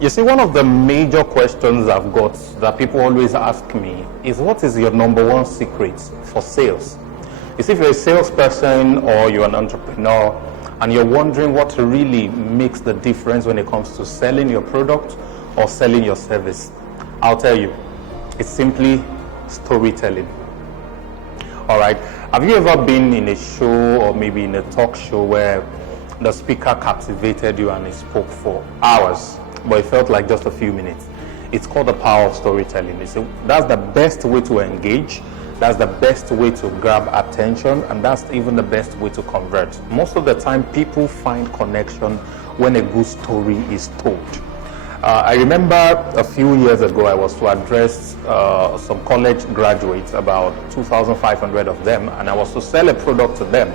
You see, one of the major questions I've got that people always ask me is, what is your number one secret for sales? You see, if you're a salesperson or you're an entrepreneur and you're wondering what really makes the difference when it comes to selling your product or selling your service, I'll tell you, it's simply storytelling. All right. Have you ever been in a show or maybe in a talk show where the speaker captivated you and he spoke for hours, but it felt like just a few minutes? It's called the power of storytelling. You see, that's the best way to engage. That's the best way to grab attention, and that's even the best way to convert. Most of the time, people find connection when a good story is told. I remember a few years ago, I was to address some college graduates, about 2,500 of them, and I was to sell a product to them.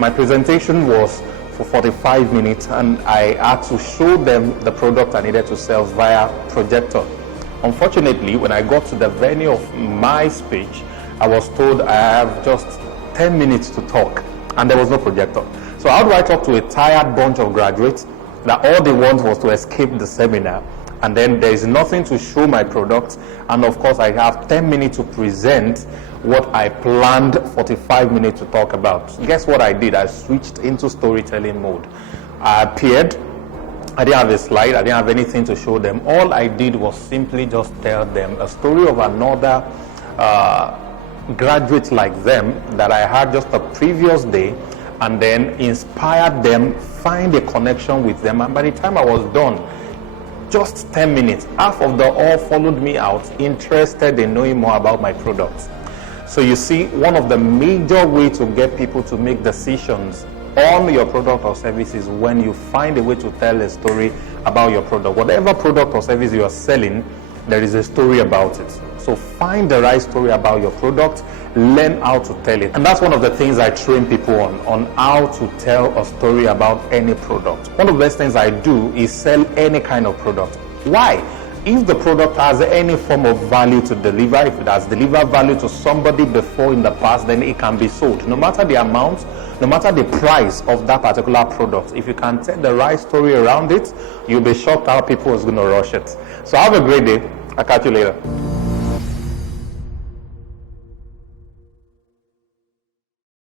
My presentation was for 45 minutes, and I had to show them the product I needed to sell via projector. Unfortunately, when I got to the venue of my speech, I was told I have just 10 minutes to talk, and there was no projector. So how do I talk to a tired bunch of graduates that all they want was to escape the seminar, and then there is nothing to show my product, and of course I have 10 minutes to present what I planned 45 minutes to talk about? Guess what I did? I switched into storytelling mode. I appeared, I didn't have a slide, I didn't have anything to show them. All I did was simply just tell them a story of another graduate like them that I had just the previous day, and then inspired them, find a connection with them, and by the time I was done, just 10 minutes, half of the all followed me out, interested in knowing more about my products. So you see, one of the major ways to get people to make decisions on your product or service is when you find a way to tell a story about your product. Whatever product or service you are selling, there is a story about it. So find the right story about your product, learn how to tell it. And that's one of the things I train people on how to tell a story about any product. One of the best things I do is sell any kind of product. Why? If the product has any form of value to deliver, if it has delivered value to somebody before in the past, then it can be sold. No matter the amount, no matter the price of that particular product, if you can tell the right story around it, you'll be shocked how people is going to rush it. So have a great day. I'll catch you later.